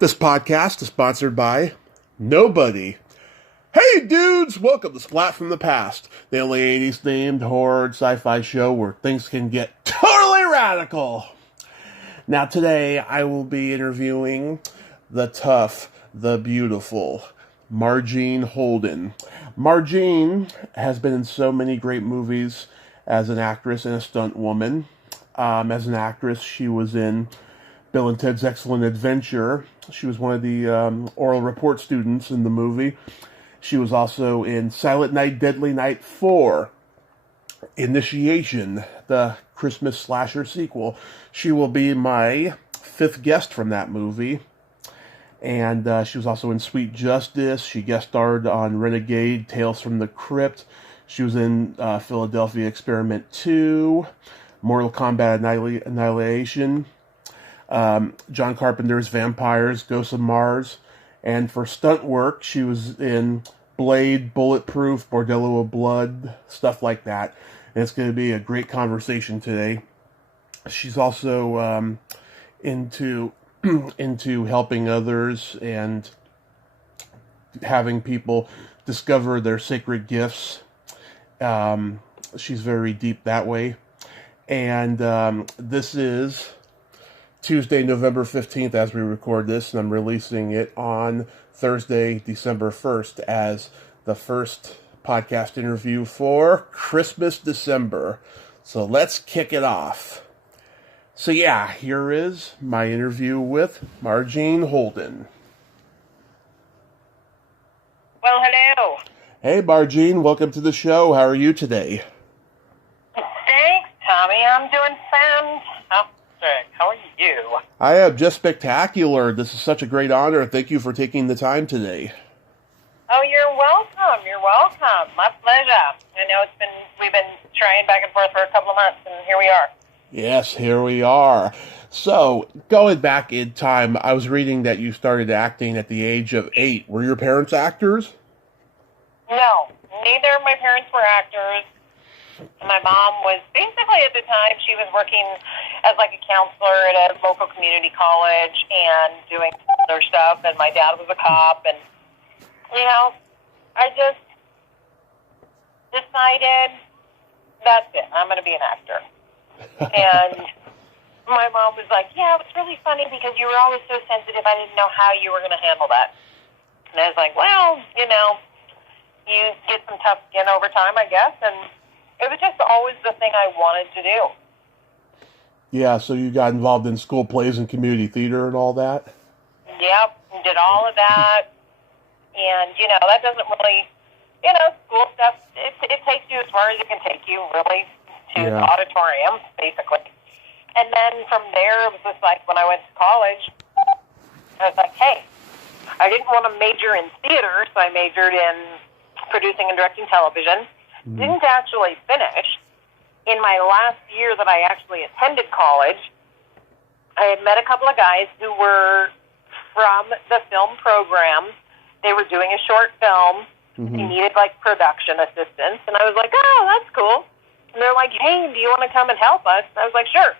This podcast is sponsored by nobody. Hey dudes, welcome to Splat from the Past, the only 80s themed horror sci-fi show where things can get totally radical. Now today I will be interviewing the tough, the beautiful Marjean Holden. Marjean has been in so many great movies as an actress and a stunt woman. As an actress, she was in Bill and Ted's Excellent Adventure. She was one of the oral report students in the movie. She was also in Silent Night, Deadly Night 4, Initiation, the Christmas slasher sequel. She will be my fifth guest from that movie. And she was also in Sweet Justice. She guest starred on Renegade, Tales from the Crypt. She was in Philadelphia Experiment 2, Mortal Kombat Annihilation, John Carpenter's Vampires, Ghosts of Mars, and for stunt work, she was in Blade, Bulletproof, Bordello of Blood, stuff like that. And it's going to be a great conversation today. She's also into helping others and having people discover their sacred gifts. She's very deep that way. And this is Tuesday, November 15th, as we record this, and I'm releasing it on Thursday, December 1st, as the first podcast interview for Christmas, December. So let's kick it off. So yeah, here is my interview with Marjean Holden. Well, hello. Hey, Marjean, welcome to the show. How are you today? Thanks, Tommy. I'm doing fantastic. How are you? I am just spectacular. This is such a great honor. Thank you for taking the time today. Oh, you're welcome. You're welcome. My pleasure. I know we've been trying back and forth for a couple of months, and here we are. Yes, here we are. So, going back in time, I was reading that you started acting at the age of 8. Were your parents actors? No, neither of my parents were actors. My mom was basically, at the time, she was working as like a counselor at a local community college and doing other stuff, and my dad was a cop, and, I just decided, that's it, I'm going to be an actor. And my mom was like, yeah, it's really funny because you were always so sensitive, I didn't know how you were going to handle that. And I was like, well, you get some tough skin over time, I guess, and it was just always the thing I wanted to do. Yeah, so you got involved in school plays and community theater and all that? Yep, did all of that. And, that doesn't really, school stuff, it takes you as far as it can take you, really, to the auditorium, basically. And then from there, it was just like when I went to college, I was like, hey, I didn't want to major in theater, so I majored in producing and directing television. Didn't actually finish. In my last year that I actually attended college, I had met a couple of guys who were from the film program. They were doing a short film. They needed, production assistance. And I was like, oh, that's cool. And they're like, hey, do you want to come and help us? And I was like, sure.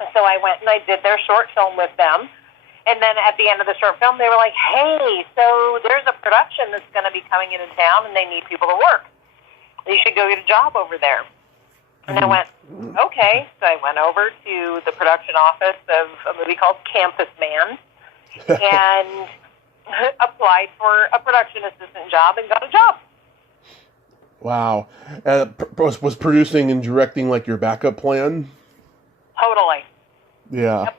And so I went and I did their short film with them. And then at the end of the short film, they were like, hey, so there's a production that's going to be coming into town, and they need people to work. You should go get a job over there. And I went, okay. So I went over to the production office of a movie called Campus Man and applied for a production assistant job and got a job. Wow. Was producing and directing like your backup plan? Totally. Yeah. Yep.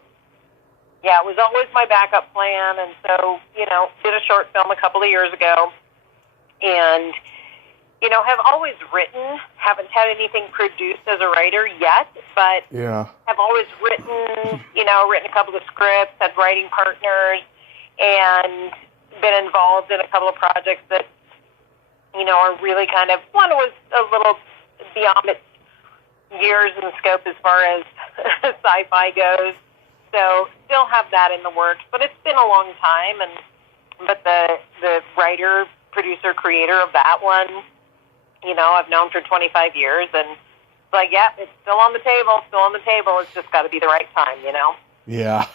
Yeah, it was always my backup plan. And so, did a short film a couple of years ago. And have always written, haven't had anything produced as a writer yet, but have always written, written a couple of scripts, had writing partners, and been involved in a couple of projects that, are really kind of, one was a little beyond its years and scope as far as sci-fi goes, so still have that in the works, but it's been a long time, but the writer, producer, creator of that one, I've known for 25 years, and it's like, yeah, it's still on the table, it's just got to be the right time, Yeah.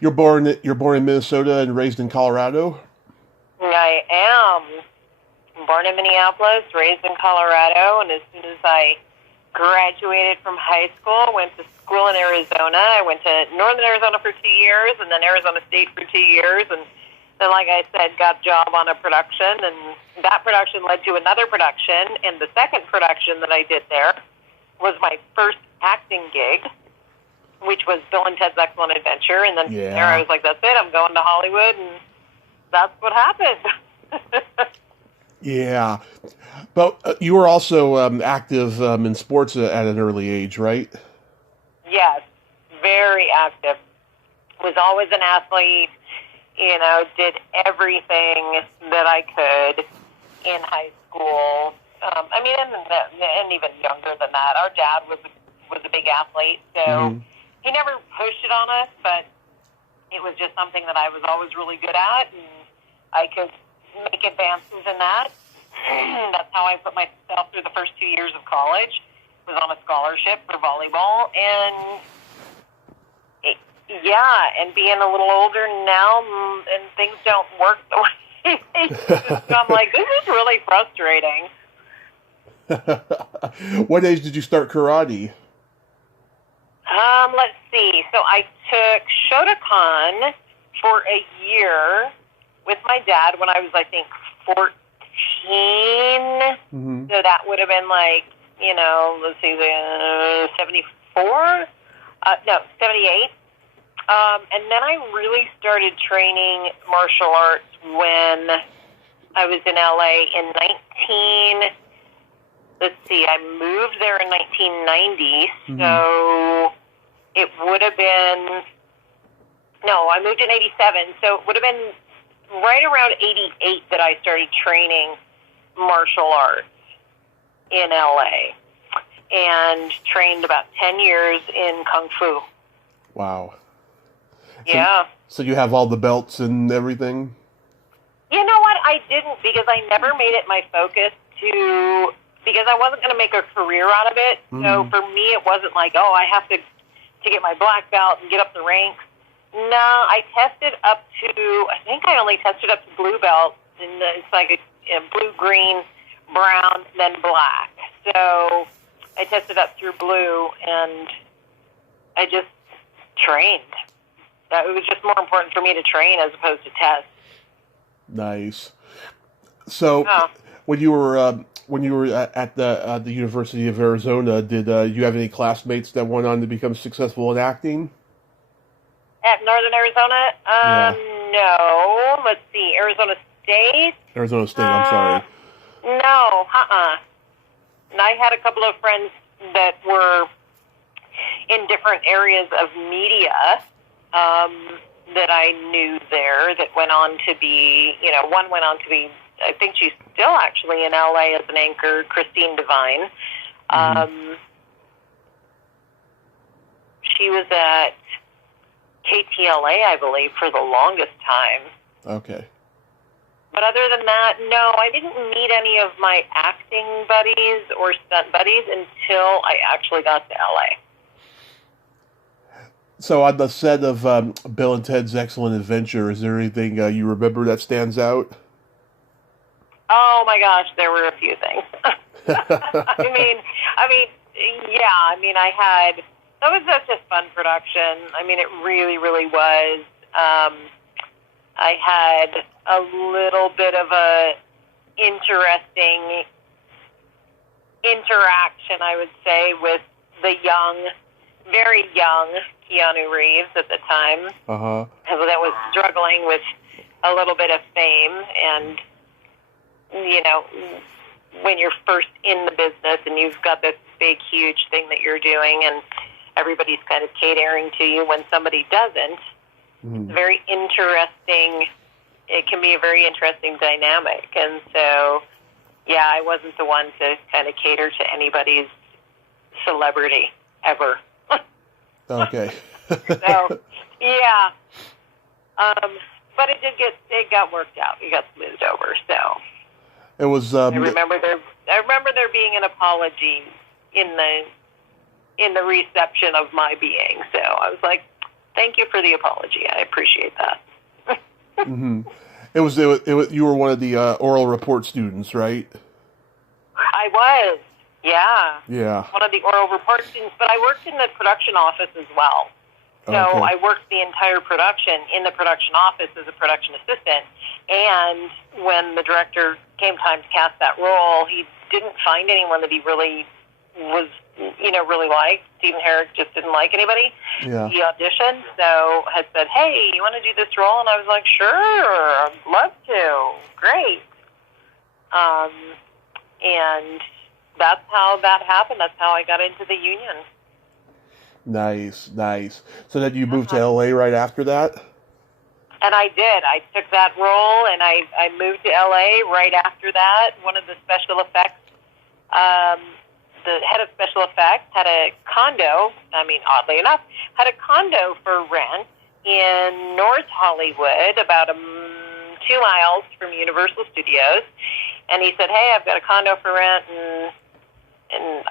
You're born in Minnesota and raised in Colorado? I am born in Minneapolis, raised in Colorado, and as soon as I graduated from high school, went to school in Arizona. I went to Northern Arizona for 2 years, and then Arizona State for 2 years, and then, like I said, got a job on a production, and that production led to another production, and the second production that I did there was my first acting gig, which was Bill and Ted's Excellent Adventure, and then from there I was like, that's it, I'm going to Hollywood, and that's what happened. Yeah. But you were also active in sports at an early age, right? Yes, very active. Was always an athlete, did everything that I could in high school. And even younger than that. Our dad was a big athlete, so he never pushed it on us, but it was just something that I was always really good at, and I could make advances in that. That's how I put myself through the first 2 years of college. Was on a scholarship for volleyball, and and being a little older now, and things don't work the way they used to. So I'm like, this is really frustrating. What age did you start karate? Let's see. So I took Shotokan for a year with my dad when I was, I think, 14. Mm-hmm. So that would have been like, let's see, 74? No, 78. And then I really started training martial arts when I was in LA in I moved there in 1990, so it would have been, I moved in 87, so it would have been right around 88 that I started training martial arts in LA, and trained about 10 years in Kung Fu. Wow. Yeah. So you have all the belts and everything? You know what? I didn't, because I never made it my focus because I wasn't going to make a career out of it. So for me, it wasn't like, I have to get my black belt and get up the ranks. No, I tested up to, I think I only tested up to blue belt, and it's like a blue, green, brown, then black. So I tested up through blue, and I just trained. It was just more important for me to train as opposed to test. Nice. So when you were at the University of Arizona, did you have any classmates that went on to become successful in acting? At Northern Arizona? No. Let's see. Arizona State? Arizona State, I'm sorry. No. And I had a couple of friends that were in different areas of media that I knew there that went on to be, one went on to be, I think she's still actually in LA as an anchor, Christine Devine. She was at KTLA, I believe, for the longest time. Okay. But other than that, no, I didn't meet any of my acting buddies or stunt buddies until I actually got to LA. So on the set of Bill and Ted's Excellent Adventure, is there anything you remember that stands out? Oh my gosh, there were a few things. That was such a fun production. It really, really was. I had a little bit of a interesting interaction, I would say, with the very young Keanu Reeves at the time. That was struggling with a little bit of fame, and when you're first in the business and you've got this big, huge thing that you're doing, and everybody's kind of catering to you when somebody doesn't. It's very interesting. It can be a very interesting dynamic. And so, I wasn't the one to kind of cater to anybody's celebrity ever. Okay. So, but it got worked out. It got smoothed over. So it was. I remember there being an apology in the reception of my being. So I was like, Thank you for the apology. I appreciate that. Mm-hmm. It was you were one of the oral report students, right? I was. Yeah. Yeah. One of the oral report students, but I worked in the production office as well. So okay. I worked the entire production in the production office as a production assistant. And when the director came time to cast that role, he didn't find anyone that he really was, really liked. Stephen Herrick just didn't like anybody. Yeah. He auditioned, so had said, hey, you want to do this role? And I was like, sure, I'd love to. Great. And that's how that happened. That's how I got into the union. Nice. So then you moved to LA right after that? And I did. I took that role, and I moved to LA right after that. One of the special effects, the head of special effects had a condo, oddly enough, had a condo for rent in North Hollywood, about 2 miles from Universal Studios. And he said, hey, I've got a condo for rent, and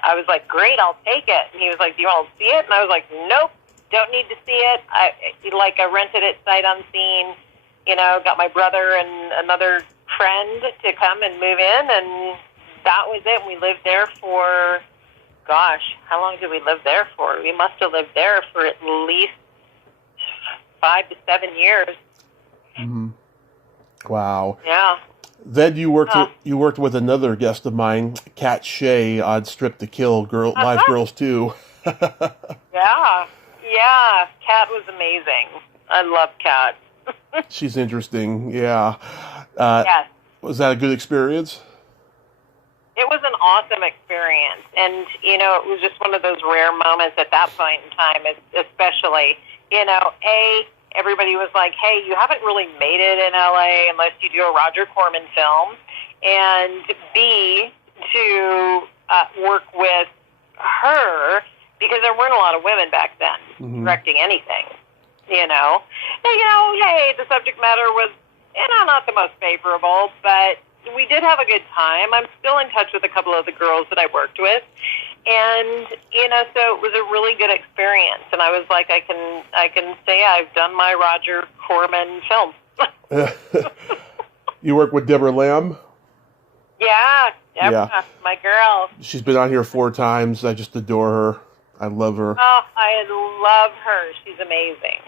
I was like, great, I'll take it. And he was like, do you want to see it? And I was like, nope, don't need to see it. I rented it sight unseen, got my brother and another friend to come and move in, and that was it. We lived there for, how long did we live there for? We must have lived there for at least 5 to 7 years. Mm-hmm. Wow. Yeah. Then you worked with another guest of mine, Kat Shea, on Strip to Kill, Live Girls 2. Yeah. Kat was amazing. I love Kat. She's interesting. Yeah. Yes. Was that a good experience? It was an awesome experience, and it was just one of those rare moments at that point in time, especially. Everybody was like, hey, you haven't really made it in LA unless you do a Roger Corman film. And B, to work with her, because there weren't a lot of women back then directing anything, And, hey, the subject matter was, not the most favorable, but we did have a good time. I'm still in touch with a couple of the girls that I worked with. And, so it was a really good experience. And I was like, I can say I've done my Roger Corman film. You work with Deborah Lamb? Yeah, Deborah, my girl. She's been on here 4 times. I just adore her. I love her. Oh, I love her. She's amazing.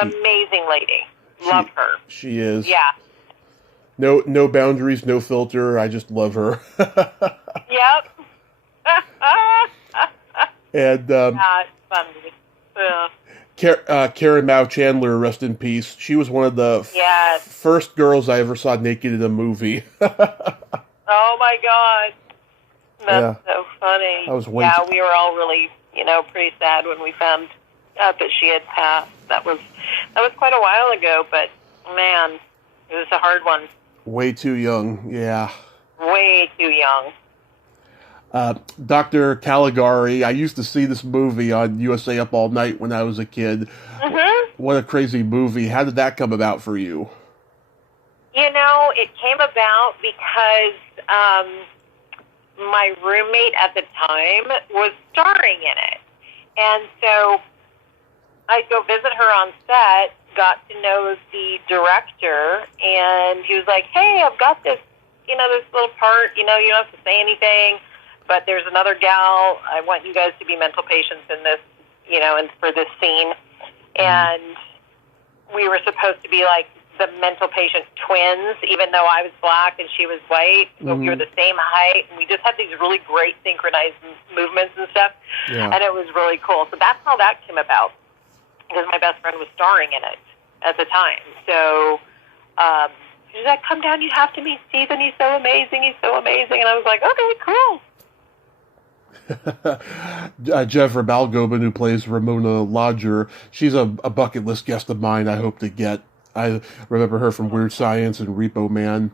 Amazing lady. Love her. She is. Yeah. No boundaries, no filter. I just love her. Yep. And it's funny. Karen Mao Chandler, rest in peace. She was one of the first girls I ever saw naked in a movie. Oh my God, that's so funny. I was we were all really, pretty sad when we found out that she had passed. That was quite a while ago, but man, it was a hard one. Way too young, yeah. Way too young. Dr. Caligari, I used to see this movie on USA Up All Night when I was a kid. Mm-hmm. What a crazy movie. How did that come about for you? It came about because my roommate at the time was starring in it. And so I'd go visit her on set, got to know the director, and he was like, hey, I've got this, this little part, you don't have to say anything, but there's another gal. I want you guys to be mental patients in this, and for this scene. And we were supposed to be like the mental patient twins, even though I was black and she was white. So we were the same height, and we just had these really great synchronized movements and stuff. Yeah. And it was really cool. So that's how that came about, because my best friend was starring in it at the time. So she's like, come down, you have to meet Stephen. He's so amazing. He's so amazing. And I was like, okay, cool. Jennifer Balgobin, who plays Ramona Lodger, she's a bucket list guest of mine I hope to get. I remember her from Weird Science and Repo Man.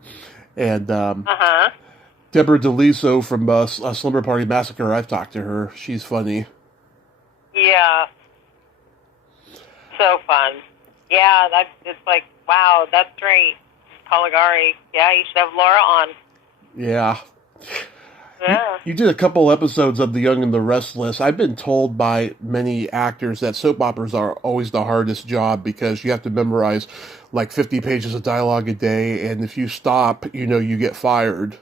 And Deborah DeLiso from Slumber Party Massacre, I've talked to her. She's funny. Yeah. So fun. Yeah, it's like, wow, that's great. Caligari. Yeah, you should have Laura on. Yeah. Yeah. You did a couple episodes of The Young and the Restless. I've been told by many actors that soap operas are always the hardest job because you have to memorize like 50 pages of dialogue a day, and if you stop, you get fired.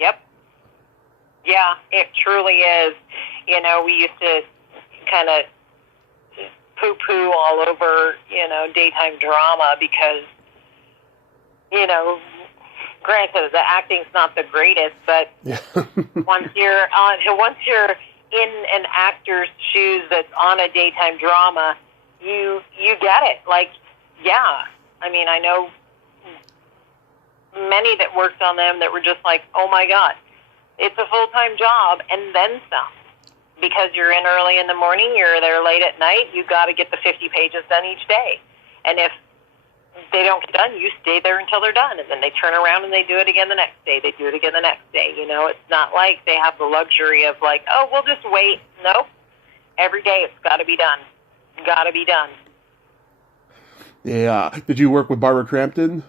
Yep. Yeah, it truly is. We used to kind of poo-poo all over, daytime drama because, granted, the acting's not the greatest, but Yeah. once you're in an actor's shoes that's on a daytime drama, you get it. Like, yeah. I mean, I know many that worked on them that were just like, oh my God, it's a full-time job and then some. Because you're in early in the morning, you're there late at night, you got to get the 50 pages done each day. And if they don't get done, you stay there until they're done. And then they turn around and they do it again the next day. They do it again the next day. It's not like they have the luxury of like, oh, we'll just wait. Nope. Every day it's got to be done. Got to be done. Yeah. Did you work with Barbara Crampton?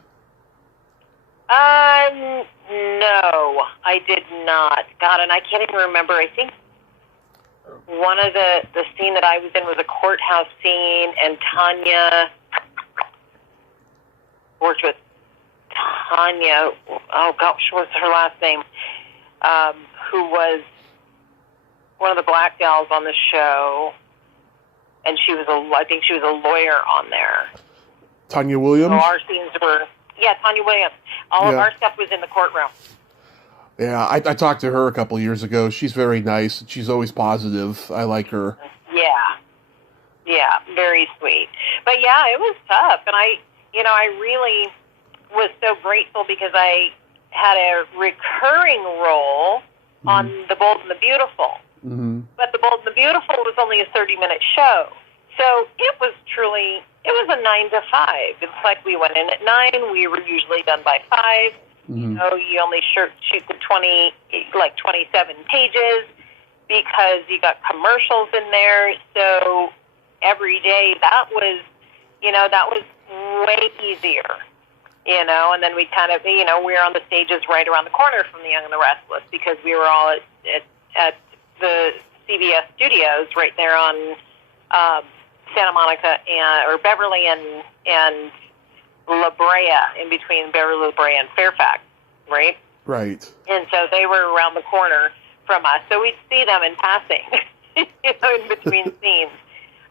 No, I did not. God, and I can't even remember. I think one of the scene that I was in was a courthouse scene, and Tanya worked with Tanya. Oh gosh, what's her last name? Who was one of the black gals on the show, and I think she was a lawyer on there. Tanya Williams? So our scenes were, Tanya Williams. All of our stuff was in the courtroom. Yeah, I talked to her a couple years ago. She's very nice. She's always positive. I like her. Yeah, very sweet. But yeah, it was tough, and I really was so grateful because I had a recurring role on The Bold and the Beautiful. Mm-hmm. But The Bold and the Beautiful was only a 30-minute show. So it was a 9 to 5. It's like we went in at 9. We were usually done by 5. Mm-hmm. You only shoot the 27 pages because you got commercials in there. So every day that was way easier, and then we kind of, we were on the stages right around the corner from The Young and the Restless because we were all at the CBS studios right there on Santa Monica or Beverly and La Brea, in between Beverly, La Brea, and Fairfax, right? Right. And so they were around the corner from us, so we'd see them in passing, in between scenes.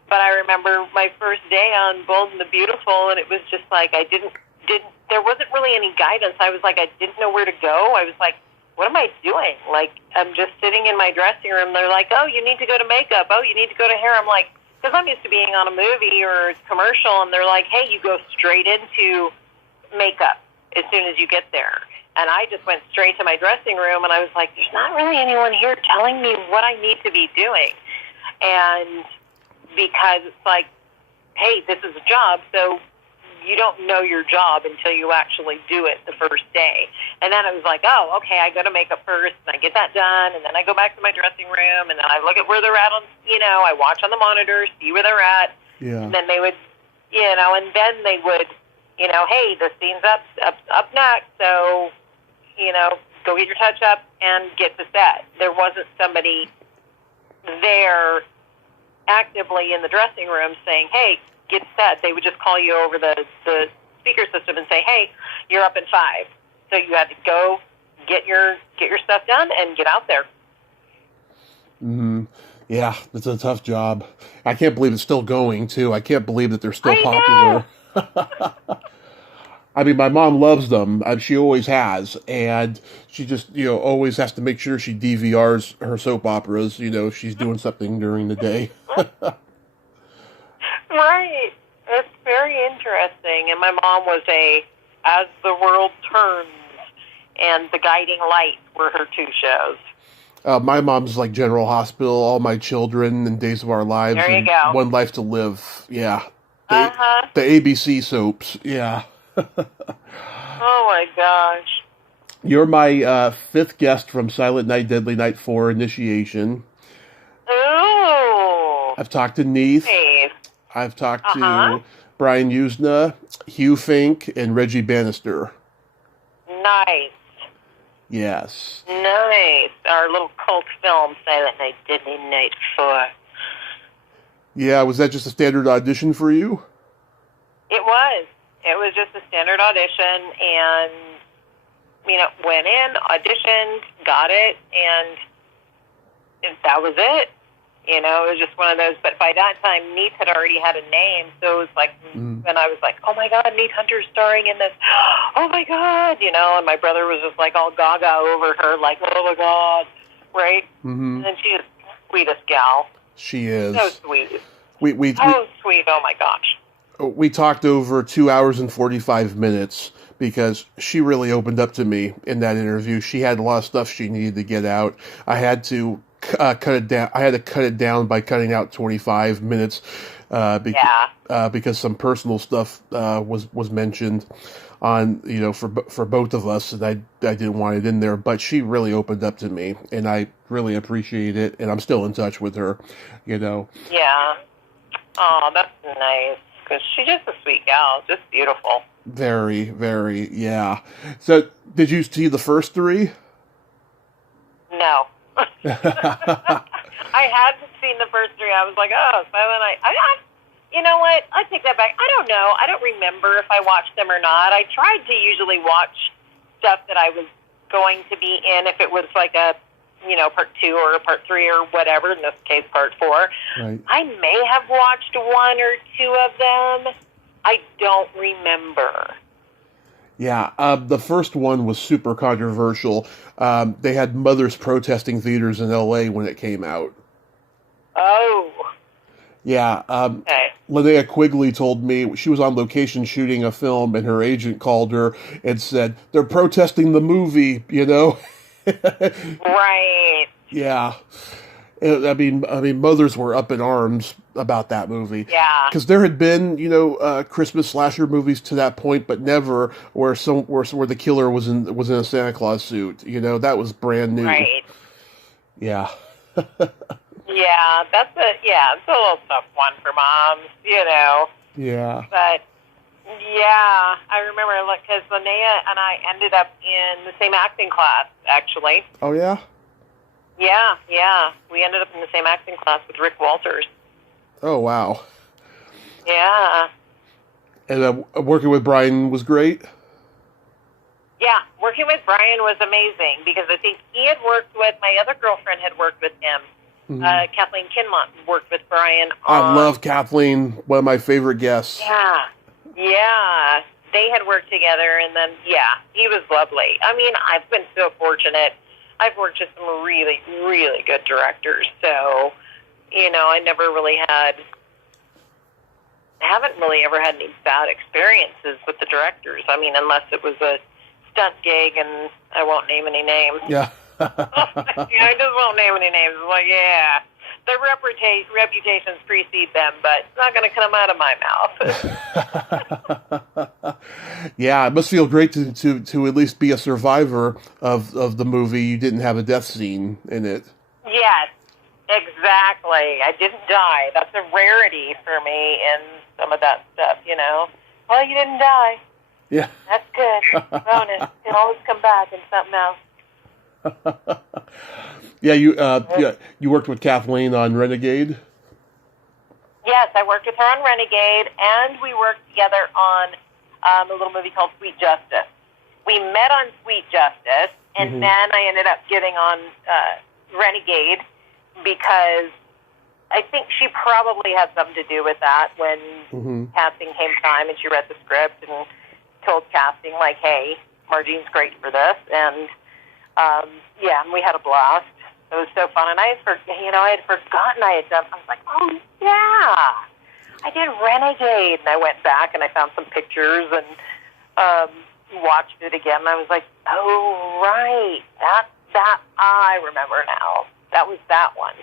But I remember my first day on Bold and the Beautiful, and it was just like there wasn't really any guidance. I was like, I didn't know where to go. I was like, what am I doing? Like, I'm just sitting in my dressing room. They're like, oh, you need to go to makeup. Oh, you need to go to hair. I'm like, because I'm used to being on a movie or a commercial, and they're like, hey, you go straight into makeup as soon as you get there. And I just went straight to my dressing room, and I was like, there's not really anyone here telling me what I need to be doing. And because it's like, hey, this is a job, so you don't know your job until you actually do it the first day. And then it was like, oh, okay, I go to makeup first, and I get that done, and then I go back to my dressing room, and then I look at where they're at on, I watch on the monitor, see where they're at. Yeah. And then they would, and then they would, hey, the scene's up next, so, go get your touch-up and get to set. There wasn't somebody there actively in the dressing room saying, hey, get set. They would just call you over the speaker system and say, hey, you're up in 5. So you had to go get your stuff done and get out there. Mm-hmm. Yeah, it's a tough job. I can't believe it's still going, too. I can't believe that they're still popular. I mean, my mom loves them. She always has. And she just, always has to make sure she DVRs her soap operas, if she's doing something during the day. Right. It's very interesting. And my mom was As the World Turns and The Guiding Light were her 2 shows. My mom's like General Hospital, All My Children, and Days of Our Lives. There you and go. One Life to Live. Yeah. Uh-huh. The ABC soaps. Yeah. Oh, my gosh. You're my 5th guest from Silent Night, Deadly Night 4 Initiation. Ooh. I've talked to Neith. Hey. I've talked to Brian Usna, Hugh Fink, and Reggie Bannister. Nice. Yes. Nice. Our little cult film, Silent Night, Deadly Night 4. Yeah, was that just a standard audition for you? It was. It was just a standard audition, and, went in, auditioned, got it, and that was it. It was just one of those. But by that time, Neat had already had a name, so it was like, and I was like, oh my God, Neat Hunter's starring in this. Oh my God, and my brother was just like all gaga over her, like, oh my God, right? Mm-hmm. And she's the sweetest gal. She is. So sweet. So sweet, oh my gosh. We talked over 2 hours and 45 minutes because she really opened up to me in that interview. She had a lot of stuff she needed to get out. I had to cut it down. I had to cut it down by cutting out 25 minutes because some personal stuff was mentioned on for both of us, and I didn't want it in there. But she really opened up to me, and I really appreciate it. And I'm still in touch with her. Yeah. Oh, that's nice. Because she's just a sweet gal, just beautiful. Very, very, yeah. So, did you see the first three? No. I hadn't seen the first three. I was like, oh, Silent Night. You know what? I take that back. I don't know. I don't remember if I watched them or not. I tried to usually watch stuff that I was going to be in, if it was like a part 2 or a part 3 or whatever, in this case, part 4. Right. I may have watched 1 or 2 of them. I don't remember. Yeah, the first one was super controversial. They had mothers protesting theaters in L.A. when it came out. Oh. Yeah. Okay. Linnea Quigley told me she was on location shooting a film, and her agent called her and said, they're protesting the movie, Right. Yeah. I mean, mothers were up in arms about that movie. Yeah. Because there had been, Christmas slasher movies to that point, but never where the killer was in a Santa Claus suit. That was brand new. Right. Yeah. Yeah, it's a little tough one for moms, Yeah. But yeah, I remember because Linnea and I ended up in the same acting class, actually. Oh yeah. Yeah. We ended up in the same acting class with Rick Walters. Oh, wow. Yeah. And working with Brian was great? Yeah, working with Brian was amazing because I think he had worked with, my other girlfriend had worked with him. Mm-hmm. Kathleen Kinmont worked with Brian I love Kathleen, one of my favorite guests. Yeah. They had worked together, and then, he was lovely. I mean, I've been so fortunate. I've worked with some really, really good directors. So, I never really haven't really ever had any bad experiences with the directors. I mean, unless it was a stunt gig, and I won't name any names. Yeah. I just won't name any names. It's like, their reputations precede them, but it's not going to come out of my mouth. Yeah, it must feel great to at least be a survivor of the movie. You didn't have a death scene in it. Yes, exactly. I didn't die. That's a rarity for me in some of that stuff, Well, you didn't die. Yeah. That's good. Bonus. Can always come back in something else. Yeah, you worked with Kathleen on Renegade? Yes, I worked with her on Renegade, and we worked together on a little movie called Sweet Justice. We met on Sweet Justice, and then I ended up getting on Renegade because I think she probably had something to do with that when casting came time, and she read the script and told casting, like, hey, Marjean's great for this, and and we had a blast. It was so fun, and I had forgotten I had done. I was like, oh yeah, I did Renegade, and I went back and I found some pictures and watched it again. And I was like, oh right, that I remember now. That was that one.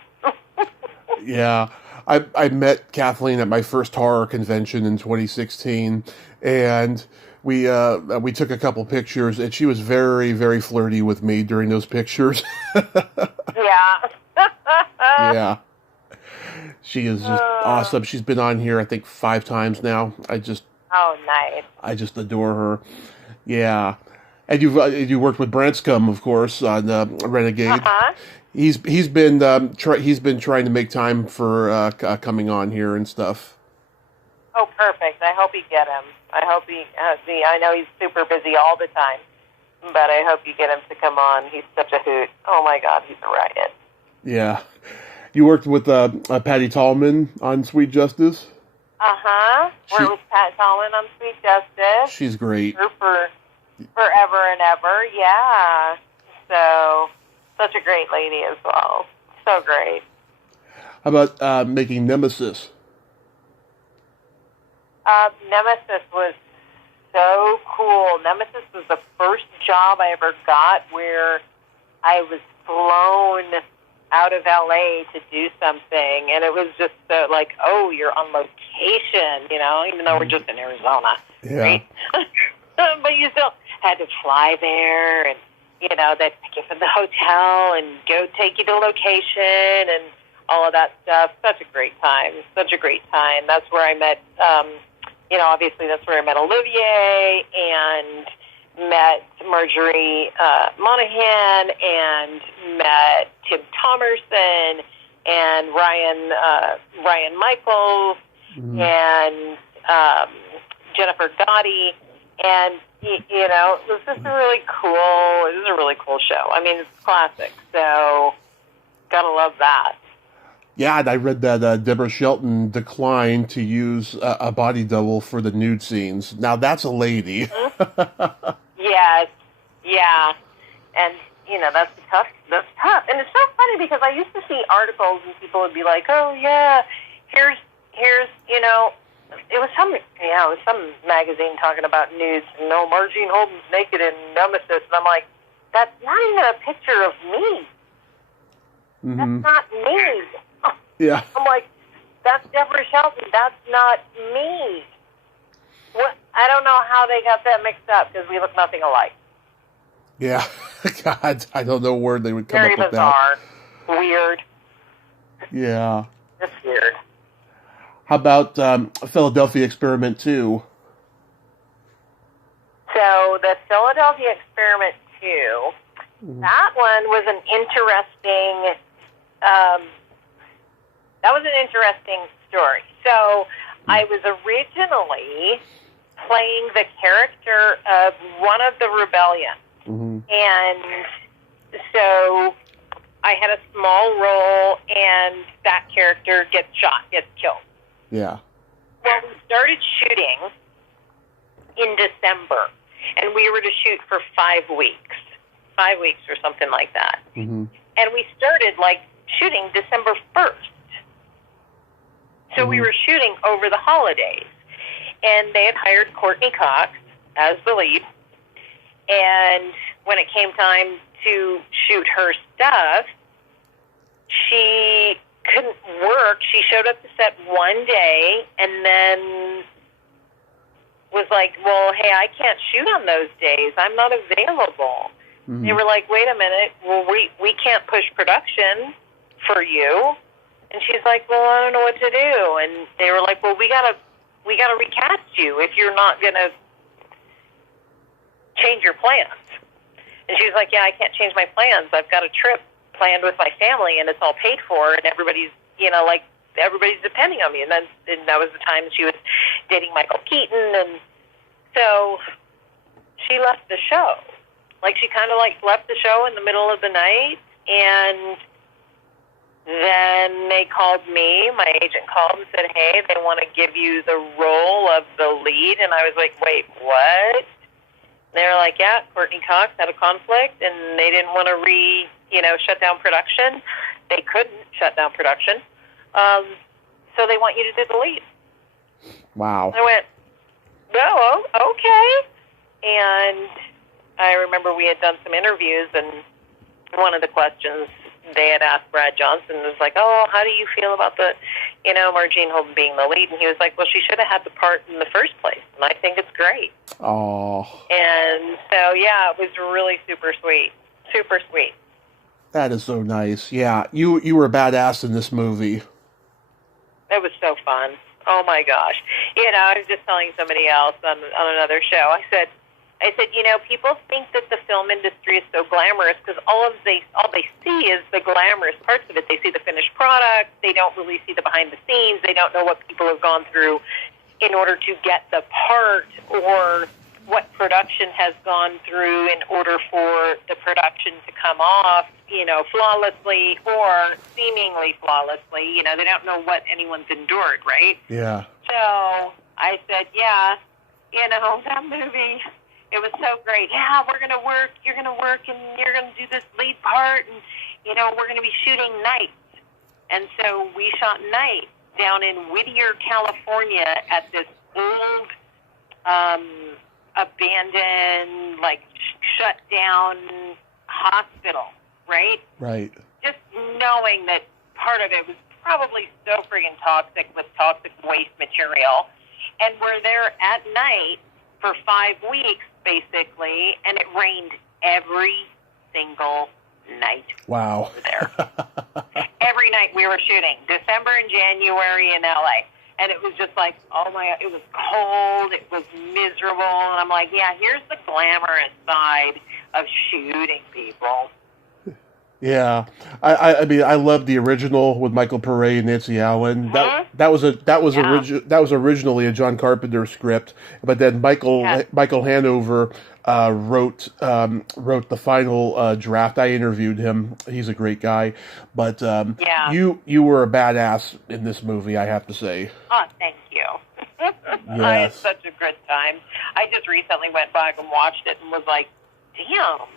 Yeah, I met Kathleen at my first horror convention in 2016, and we took a couple pictures, and she was very, very flirty with me during those pictures. Yeah. Yeah. She is just awesome. She's been on here, I think, 5 times now. Oh, nice. I just adore her. Yeah. And you worked with Branscombe, of course, on Renegade. Uh-huh. He's been he's been trying to make time for coming on here and stuff. Oh, perfect. I hope you get him. I hope I know he's super busy all the time, but I hope you get him to come on. He's such a hoot. Oh my God, he's a riot. Yeah. You worked with Patty Tallman on Sweet Justice? Uh-huh. Worked with Pat Tallman on Sweet Justice. She's great. For forever and ever, yeah. So, such a great lady as well. So great. How about making Nemesis? Nemesis was so cool. Nemesis was the first job I ever got where I was flown out of LA to do something, and it was just like, oh, you're on location, even though we're just in Arizona, right? But you still had to fly there, and they'd pick you from the hotel and go take you to location and all of that stuff. Such a great time. Such a great time. That's where I met, obviously that's where I met Olivier and met Marjorie Monahan and met Tim Thomerson and Ryan Michaels and Jennifer Gotti, and it was just a really cool show. I mean, it's classic, so gotta love that. Yeah, and I read that Deborah Shelton declined to use a body double for the nude scenes. Now that's a lady. Yes, yeah, and that's tough. That's tough, and it's so funny because I used to see articles and people would be like, "Oh yeah, here's it was some magazine talking about nudes, and Marjean Holden's naked in Nemesis," and I'm like, that's not even a picture of me. Mm-hmm. That's not me. Yeah. I'm like, that's Deborah Shelton. That's not me. What? I don't know how they got that mixed up because we look nothing alike. Yeah. God, I don't know where they would come Very up with bizarre. that. Weird. Yeah. It's weird. How about Philadelphia Experiment 2? So the Philadelphia Experiment 2, that one was an interesting. That was an interesting story. So I was originally playing the character of one of the rebellion. And so I had a small role, and that character gets killed. Yeah. Well, we started shooting in December, and we were to shoot for 5 weeks. 5 weeks or something like that. And we started, shooting December 1st. So we were shooting over the holidays. And they had hired Courtney Cox as the lead. And when it came time to shoot her stuff, she couldn't work. She showed up to set one day and then was like, well, hey, I can't shoot on those days. I'm not available. They were like, wait a minute. Well, we can't push production for you. And she's like, well, I don't know what to do. And they were like, well, we gotta recast you if you're not gonna change your plans. And she was like, yeah, I can't change my plans. I've got a trip planned with my family, and it's all paid for, and everybody's depending on me. And that was the time she was dating Michael Keaton, and so she left the show. She kind of left the show in the middle of the night, and then they called me. My agent called and said, hey, they want to give you the role of the lead. And I was like, wait, what? And they were like, yeah, Courtney Cox had a conflict, and they didn't want to shut down production. They couldn't shut down production. So they want you to do the lead. Wow. I went, oh, okay. And I remember we had done some interviews, and one of the questions they had asked Brad Johnson was like, oh, how do you feel about Marjean Holden being the lead? And he was like, well, she should have had the part in the first place, and I think it's great. Oh. And so, yeah, it was really super sweet. Super sweet. That is so nice. Yeah, you were a badass in this movie. It was so fun. Oh, my gosh. I was just telling somebody else on another show. I said, I said, people think that the film industry is so glamorous because all they see is the glamorous parts of it. They see the finished product. They don't really see the behind the scenes. They don't know what people have gone through in order to get the part, or what production has gone through in order for the production to come off, flawlessly or seemingly flawlessly. They don't know what anyone's endured, right? Yeah. So I said, yeah, that movie, it was so great. Yeah, we're going to work, you're going to work, and you're going to do this lead part, and, we're going to be shooting nights. And so we shot nights down in Whittier, California at this old, abandoned, shut down hospital, right? Right. Just knowing that part of it was probably so friggin' toxic with toxic waste material. And we're there at night for 5 weeks, basically, and it rained every single night. Wow. We were there. Every night we were shooting, December and January in LA. And it was just like, oh my God, it was cold, it was miserable. And I'm like, yeah, here's the glamorous side of shooting, people. Yeah, I mean, I love the original with Michael Pare and Nancy Allen. Mm-hmm. That was originally a John Carpenter script, but then Michael Hanover wrote the final draft. I interviewed him. He's a great guy, but you were a badass in this movie, I have to say. Oh, thank you. Yes. I had such a good time. I just recently went back and watched it and was like, damn.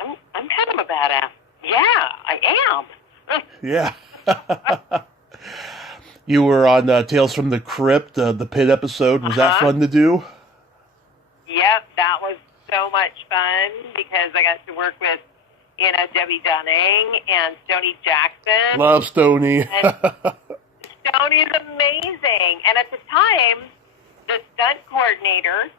I'm kind of a badass. Yeah, I am. Yeah. You were on Tales from the Crypt, the Pit episode. Was that fun to do? Yep, that was so much fun because I got to work with, Debbie Dunning and Stoney Jackson. Love Stoney. And Stoney's amazing. And at the time, the stunt coordinator,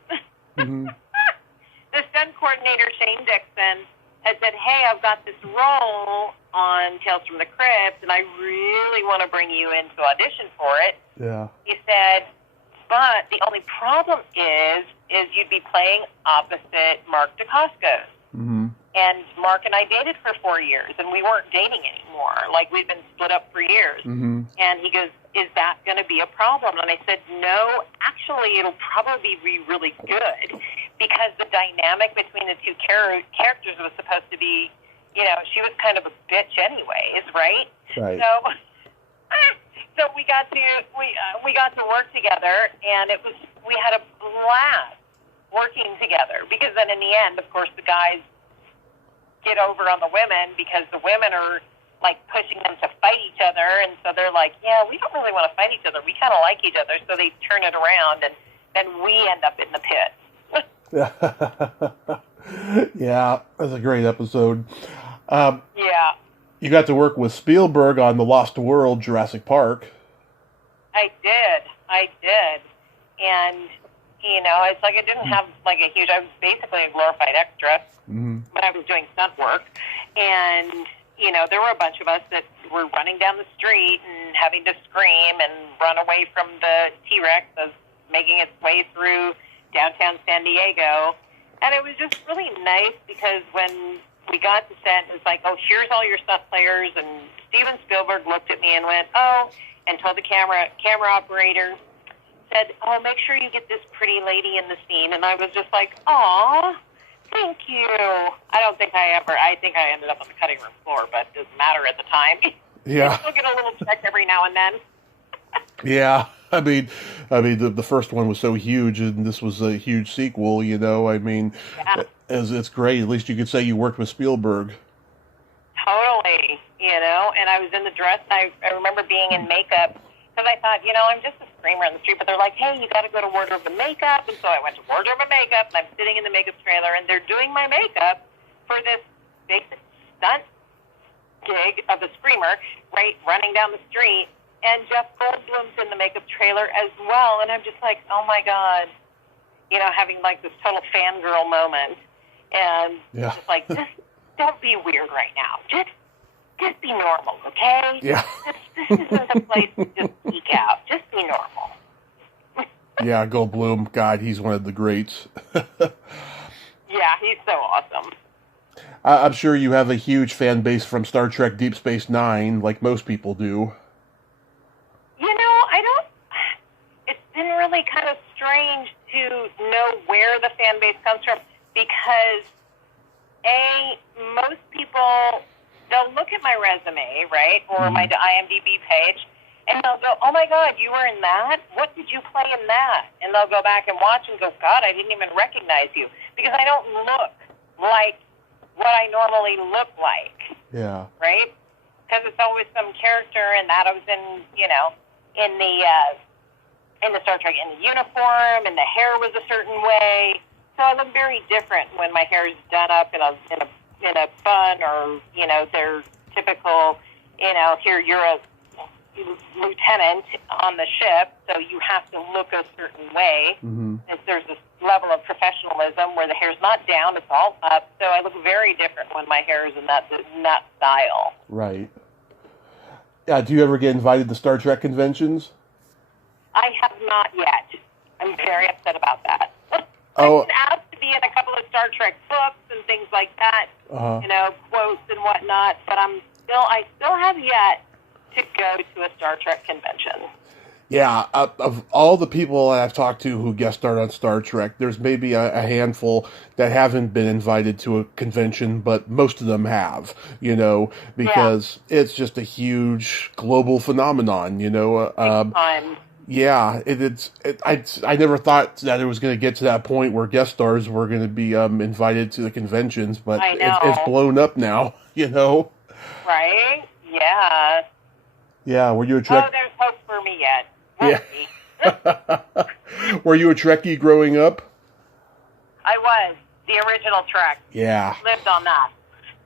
Shane Dixon, had said, hey, I've got this role on Tales from the Crypt, and I really want to bring you in to audition for it. Yeah. He said, but the only problem is you'd be playing opposite Mark Dacascos. Mm-hmm. And Mark and I dated for 4 years, and we weren't dating anymore. We'd been split up for years. Mm-hmm. And he goes, is that going to be a problem? And I said, no, actually, it'll probably be really good because the dynamic between the two characters was supposed to be, she was kind of a bitch anyways, right? Right. So we got to work together, and we had a blast working together because then in the end, of course, the guys get over on the women because the women are pushing them to fight each other, and so they're like, yeah, we don't really want to fight each other. We kind of like each other, so they turn it around, and then we end up in the pit. Yeah, that's a great episode. Yeah. You got to work with Spielberg on The Lost World, Jurassic Park. I did. And, it's I didn't have I was basically a glorified extra, but I was doing stunt work. And, there were a bunch of us that were running down the street and having to scream and run away from the T-Rex as making its way through downtown San Diego. And it was just really nice because when we got to set, it was like, oh, here's all your stunt players. And Steven Spielberg looked at me and went, oh, and told the camera operator, said, oh, make sure you get this pretty lady in the scene. And I was just like, aw, thank you. I think I ended up on the cutting room floor, but it doesn't matter at the time. Yeah. I still get a little check every now and then. Yeah. I mean, the first one was so huge, and this was a huge sequel, it's great. At least you could say you worked with Spielberg. Totally, and I was in the dress, and I remember being in makeup, because I thought, I'm just a screamer on the street, but they're like, hey, you got to go to Wardrobe and Makeup, and so I went to Wardrobe and Makeup, and I'm sitting in the makeup trailer, and they're doing my makeup for this basic stunt gig of the screamer, right, running down the street, and Jeff Goldblum's in the makeup trailer as well, and I'm just like, oh my God, having this total fangirl moment, and just like, just don't be weird right now, just be normal, okay? Yeah. This isn't a place to just geek out. Just be normal. Yeah, Goldblum. God, he's one of the greats. Yeah, he's so awesome. I'm sure you have a huge fan base from Star Trek Deep Space Nine, like most people do. I don't. It's been really kind of strange to know where the fan base comes from because, most people, they'll look at my resume, right, or my IMDb page, and they'll go, oh my God, you were in that? What did you play in that? And they'll go back and watch and go, God, I didn't even recognize you because I don't look like what I normally look like. Yeah. Right? Because it's always some character, and that I was in, in the Star Trek, in the uniform, and the hair was a certain way. So I look very different when my hair is done up in a bun, or their typical, here you're a lieutenant on the ship, so you have to look a certain way. Mm-hmm. There's this level of professionalism where the hair's not down, it's all up. So I look very different when my hair is in that style. Right. Do you ever get invited to Star Trek conventions? I have not yet. I'm very upset about that. Oh. I've been asked to be in a couple of Star Trek books and things like that, quotes and whatnot, but I still have yet to go to a Star Trek convention. Yeah, of all the people I've talked to who guest starred on Star Trek, there's maybe a handful that haven't been invited to a convention, but most of them have, because it's just a huge global phenomenon, Yeah, I never thought that it was going to get to that point where guest stars were going to be invited to the conventions, but it's blown up now, Right? Yeah. Yeah, were you a Trek? Oh, there's hope for me yet. Yeah. Were you a Trekkie growing up? I was the original Trek. Yeah. Lived on that.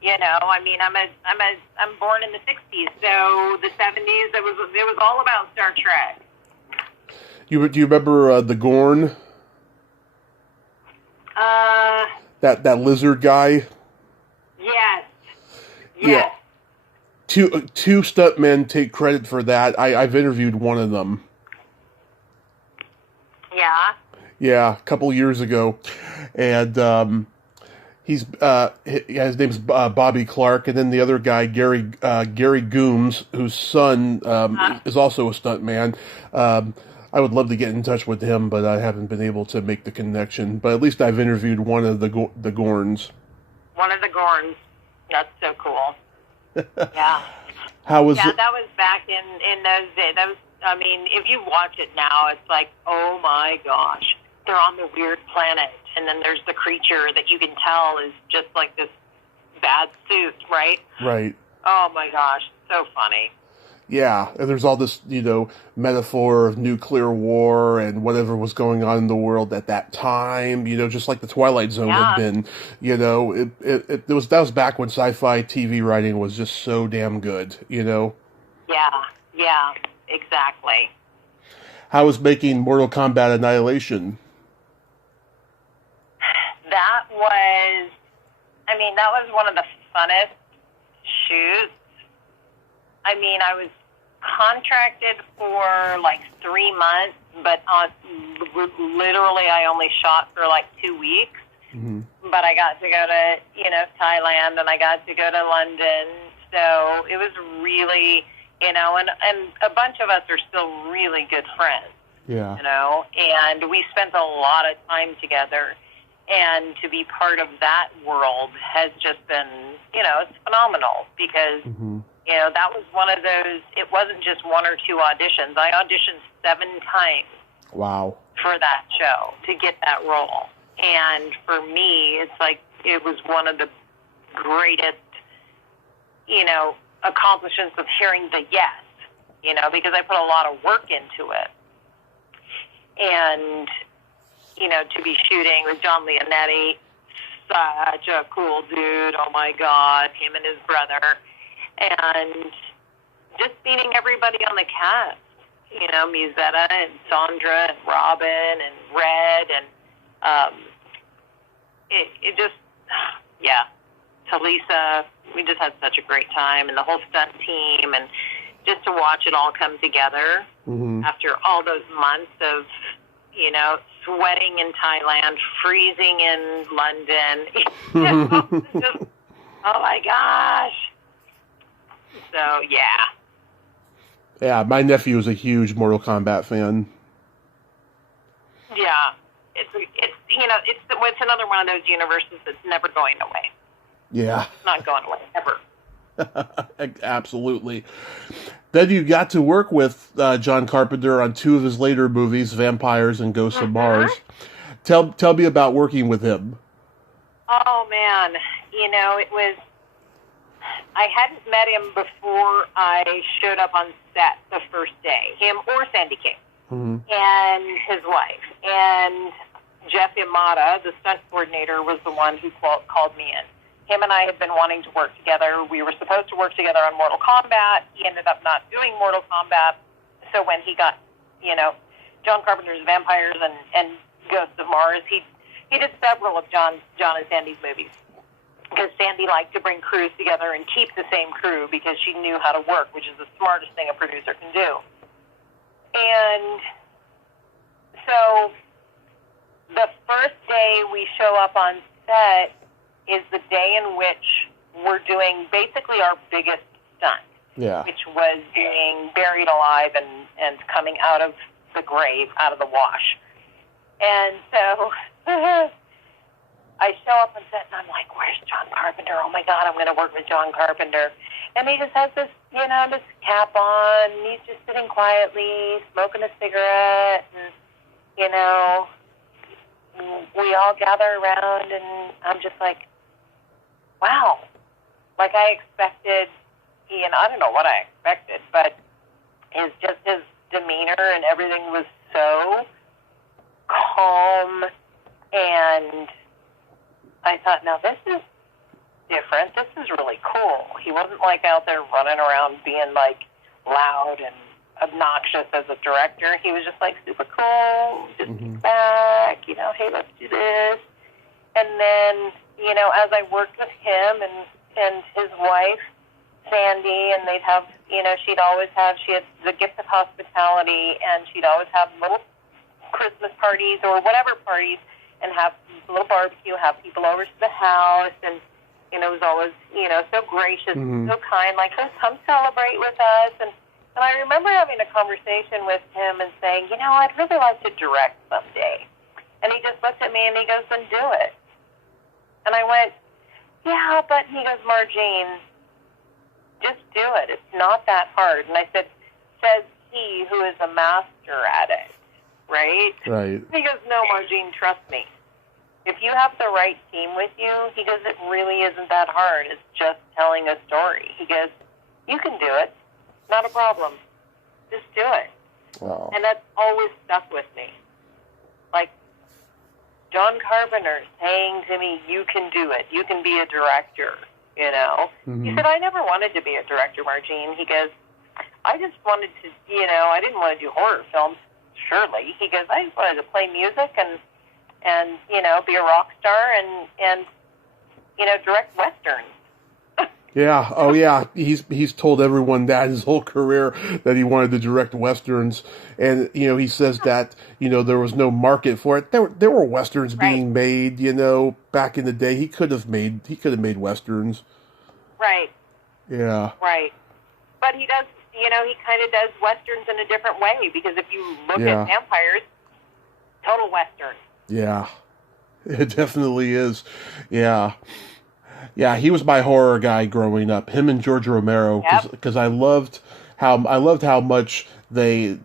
I'm born in the '60s, so the '70s it was all about Star Trek. Do you remember the Gorn? That lizard guy. Yes. Yeah. Two stuntmen take credit for that. I've interviewed one of them. Yeah. Yeah, a couple years ago, and his name's Bobby Clark, and then the other guy Gary Gooms, whose son is also a stuntman. I would love to get in touch with him, but I haven't been able to make the connection. But at least I've interviewed one of the Gorns. One of the Gorns. That's so cool. Yeah. How was that was back in those days. That was, if you watch it now, it's like, oh my gosh, they're on the weird planet, and then there's the creature that you can tell is just like this bad suit, right? Right. Oh my gosh, so funny. Yeah, and there's all this, metaphor of nuclear war and whatever was going on in the world at that time, just like the Twilight Zone had been, that was back when sci-fi TV writing was just so damn good, Yeah, exactly. How was making Mortal Kombat Annihilation? That was one of the funnest shoots. I was contracted for like 3 months, but literally I only shot for like 2 weeks. Mm-hmm. But I got to go to, Thailand, and I got to go to London. So it was really, and a bunch of us are still really good friends. Yeah. And we spent a lot of time together. And to be part of that world has just been, it's phenomenal because, that was one of those, it wasn't just 1 or 2 auditions. I auditioned 7 times. Wow. For that show to get that role. And for me, it's like, it was one of the greatest, accomplishments of hearing the yes, because I put a lot of work into it. And, to be shooting with John Leonetti, such a cool dude, oh my God, him and his brother. And just meeting everybody on the cast, Musetta and Sandra and Robin and Red and it just, Talisa, we just had such a great time, and the whole stunt team, and just to watch it all come together after all those months of, you know, sweating in Thailand, freezing in London. You know, it's just, oh my gosh. So, yeah. Yeah, my nephew is a huge Mortal Kombat fan. Yeah. It's you know, it's another one of those universes that's never going away. Yeah. It's not going away, ever. Absolutely. Then you got to work with John Carpenter on 2 of his later movies, Vampires and Ghosts of Mars. Tell me about working with him. Oh, man. You know, I hadn't met him before I showed up on set the first day, him or Sandy King, and his wife. And Jeff Imada, the stunt coordinator, was the one who called me in. Him and I had been wanting to work together. We were supposed to work together on Mortal Kombat. He ended up not doing Mortal Kombat. So when he got, you know, John Carpenter's Vampires and Ghosts of Mars, he did several of John and Sandy's movies. Because Sandy liked to bring crews together and keep the same crew because she knew how to work, which is the smartest thing a producer can do. And so the first day we show up on set is the day in which we're doing basically our biggest stunt, which was being buried alive and coming out of the grave, out of the wash. And so I show up on set and I'm like, where's John Carpenter? Oh my God, I'm going to work with John Carpenter. And he just has this, you know, this cap on. And he's just sitting quietly, smoking a cigarette. And, you know, we all gather around and I'm just like, wow. Like I expected, and I don't know what I expected, but his demeanor and everything was so calm, and I thought, now this is different. This is really cool. He wasn't like out there running around being like loud and obnoxious as a director. He was just like super cool, just kick back, you know, hey, let's do this. And then, you know, as I worked with him and his wife, Sandy, and they'd have, you know, she had the gift of hospitality, and she'd always have little Christmas parties or whatever parties, and have a little barbecue, have people over to the house, and, you know, it was always, you know, so gracious, so kind, like, oh, come celebrate with us. And I remember having a conversation with him and saying, you know, I'd really like to direct someday. And he just looked at me and he goes, then do it. And I went, yeah, but he goes, Marjean, just do it. It's not that hard. And I said, says he who is a master at it, right? Right. He goes, no, Marjean, trust me. If you have the right team with you, he goes, it really isn't that hard. It's just telling a story. He goes, you can do it. Not a problem. Just do it. Wow. And that's always stuck with me. Like, John Carpenter saying to me, you can do it. You can be a director, you know. He said, I never wanted to be a director, Marjean. He goes, I just wanted to, you know, I didn't want to do horror films, surely. He goes, I just wanted to play music and you know, be a rock star and you know, direct Westerns. Yeah. Oh, yeah. He's told everyone that his whole career that he wanted to direct Westerns. And, you know, he says that, you know, there was no market for it. There were Westerns being made, you know, back in the day. He could have made Westerns. Right. Yeah. Right. But he does, you know, he kind of does Westerns in a different way, because if you look at Vampires, total Western. Yeah. It definitely is. Yeah. Yeah, he was my horror guy growing up. Him and George Romero, because I loved how much they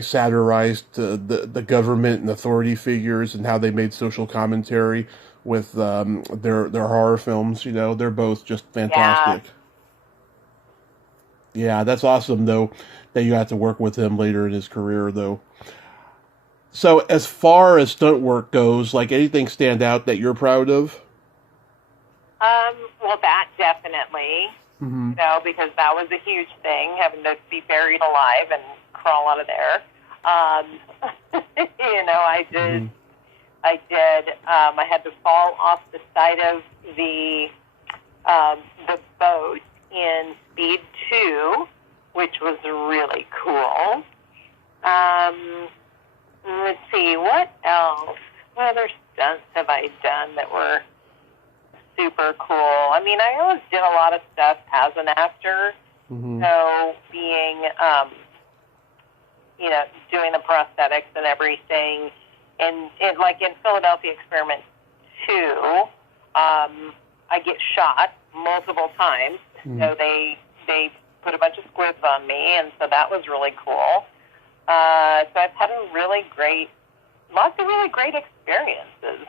satirized the government and authority figures, and how they made social commentary with their horror films. You know, they're both just fantastic. Yeah, that's awesome though that you got to work with him later in his career though. So as far as stunt work goes, like anything stand out that you're proud of? Well, that definitely, you know, because that was a huge thing, having to be buried alive and crawl out of there. You know, I had to fall off the side of the boat in Speed 2, which was really cool. Let's see, what else? What other stunts have I done that were super cool? I mean, I always did a lot of stuff as an actor. Mm-hmm. So being, doing the prosthetics and everything. And like in Philadelphia Experiment 2, I get shot multiple times. Mm-hmm. So they put a bunch of squibs on me, and so that was really cool. So I've had lots of really great experiences.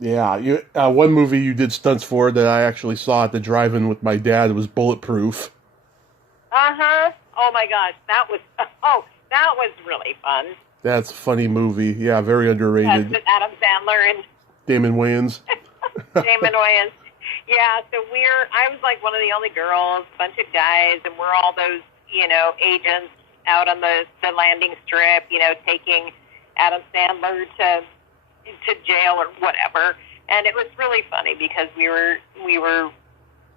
Yeah, one movie you did stunts for that I actually saw at the drive-in with my dad was Bulletproof. Uh-huh. Oh my gosh, that was really fun. That's a funny movie. Yeah, very underrated. With Adam Sandler and Damon Wayans. Damon Wayans. Yeah, so I was like one of the only girls, a bunch of guys, and we're all those, agents out on the landing strip, taking Adam Sandler to jail or whatever. And it was really funny because we were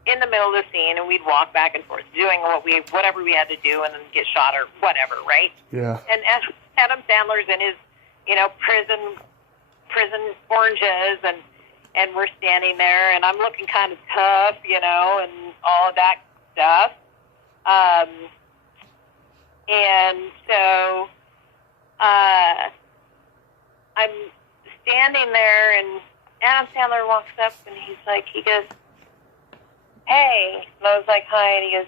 in the middle of the scene, and we'd walk back and forth doing whatever we had to do, and then get shot or whatever, right? Yeah. And Adam Sandler's in his, prison oranges, and we're standing there, and I'm looking kind of tough, and all of that stuff. And so I'm standing there, and Adam Sandler walks up, and he goes, "Hey." And I was like, "Hi." And he goes,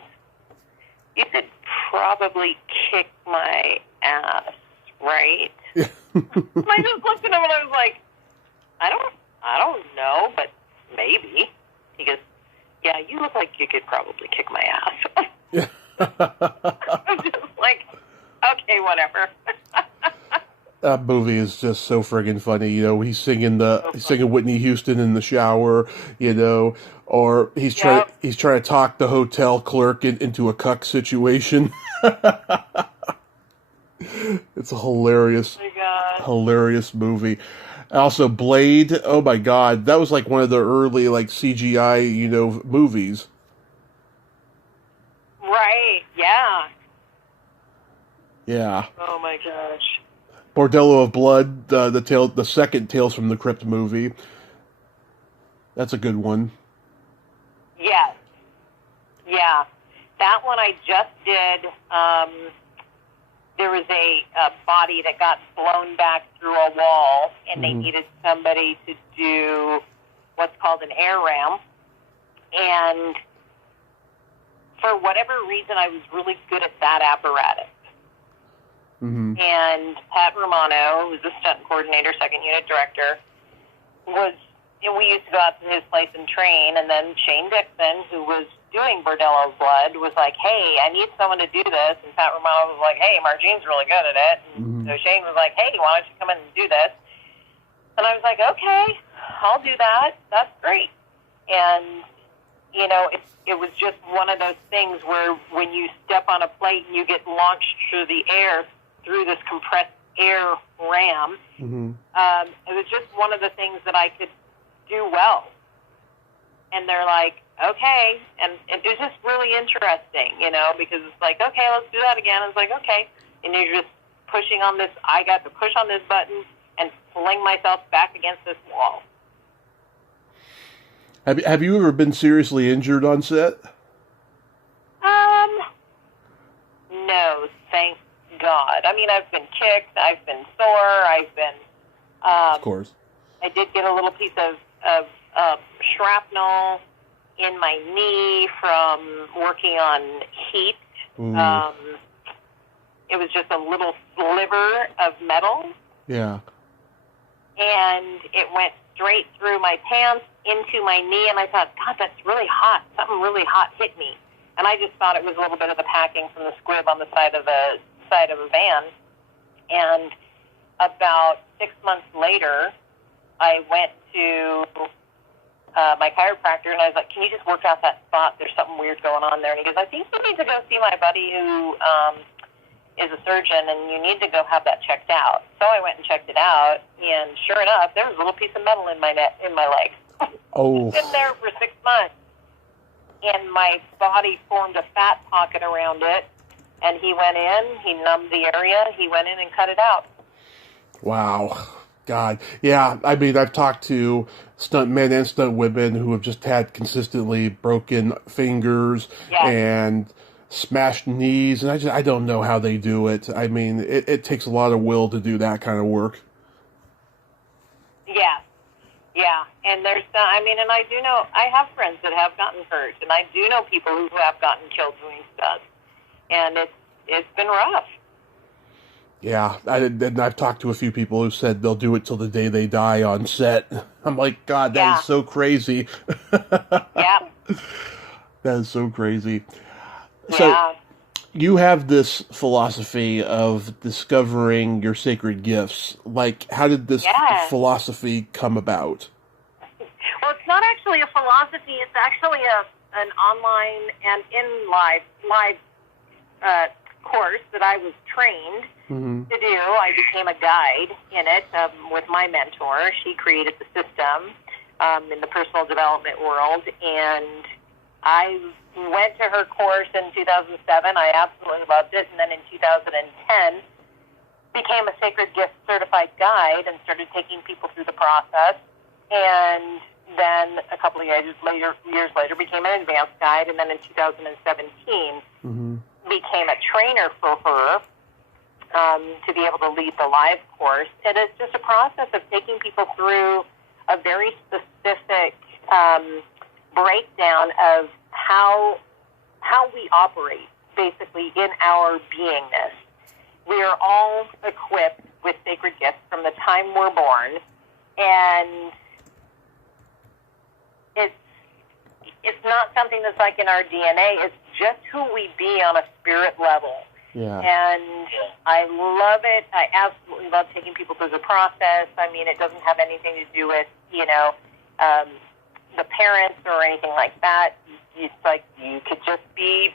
"You could probably kick my ass, right?" And I just looked at him, and I was like, I don't know, but maybe. He goes, "Yeah, you look like you could probably kick my ass." I'm just like, okay, whatever. That movie is just so friggin' funny. He's singing Whitney Houston in the shower, or he's trying to talk the hotel clerk into a cuck situation. It's a hilarious movie. Also, Blade. Oh my God, that was like one of the early CGI movies. Right. Yeah. Yeah. Oh my gosh. Bordello of Blood, the second Tales from the Crypt movie. That's a good one. Yes. Yeah. That one I just did. There was a body that got blown back through a wall, and they needed somebody to do what's called an air ram. And for whatever reason, I was really good at that apparatus. Mm-hmm. And Pat Romano, who's the stunt coordinator, second unit director, we used to go out to his place and train, and then Shane Dixon, who was doing Bordello of Blood, was like, "Hey, I need someone to do this," and Pat Romano was like, "Hey, Marjean's really good at it," and so Shane was like, "Hey, why don't you come in and do this?" And I was like, "Okay, I'll do that. That's great." And, it was just one of those things where when you step on a plate and you get launched through the air, through this compressed air ram, it was just one of the things that I could do well. And they're like, "Okay." And it was just really interesting, because it's like, "Okay, let's do that again." It's like, "Okay." And you're just pushing on this. I got to push on this button and fling myself back against this wall. Have you ever been seriously injured on set? No, thank God. I mean, I've been kicked, I've been sore, I've been, of course. I did get a little piece of shrapnel in my knee from working on heat. It was just a little sliver of metal. Yeah. And it went straight through my pants into my knee, and I thought, God, that's really hot. Something really hot hit me. And I just thought it was a little bit of the packing from the squib on the side of a van. And about 6 months later, I went to my chiropractor, and I was like, "Can you just work out that spot? There's something weird going on there." And he goes, "I think you need to go see my buddy who is a surgeon, and you need to go have that checked out." So I went and checked it out, and sure enough, there was a little piece of metal in my leg. Oh. It's been there for 6 months. And my body formed a fat pocket around it, and he went in, he numbed the area, he went in and cut it out. Wow. God. Yeah, I mean, I've talked to stunt men and stunt women who have just had consistently broken fingers Yes. and smashed knees, and I don't know how they do it. I mean, it takes a lot of will to do that kind of work. Yeah. Yeah. And there's, I mean, and I do know, I have friends that have gotten hurt, and I do know people who have gotten killed doing stunts. And it's been rough. Yeah, and I've talked to a few people who said they'll do it till the day they die on set. I'm like, God, that is so crazy. Yeah. That is so crazy. Yeah. So you have this philosophy of discovering your sacred gifts. Like, how did this philosophy come about? Well, it's not actually a philosophy. It's actually an online and in live course that I was trained to do. I became a guide in it with my mentor. She created the system in the personal development world, and I went to her course in 2007. I absolutely loved it, and then in 2010 became a Sacred Gift certified guide and started taking people through the process, and then a couple of years later became an advanced guide, and then in 2017 became a trainer for her to be able to lead the live course. And it's just a process of taking people through a very specific breakdown of how we operate, basically, in our beingness. We are all equipped with sacred gifts from the time we're born, and it's not something that's like in our DNA. It's just who we be on a spirit level. Yeah. And I love it. I absolutely love taking people through the process. I mean, it doesn't have anything to do with, the parents or anything like that. It's like you could just be,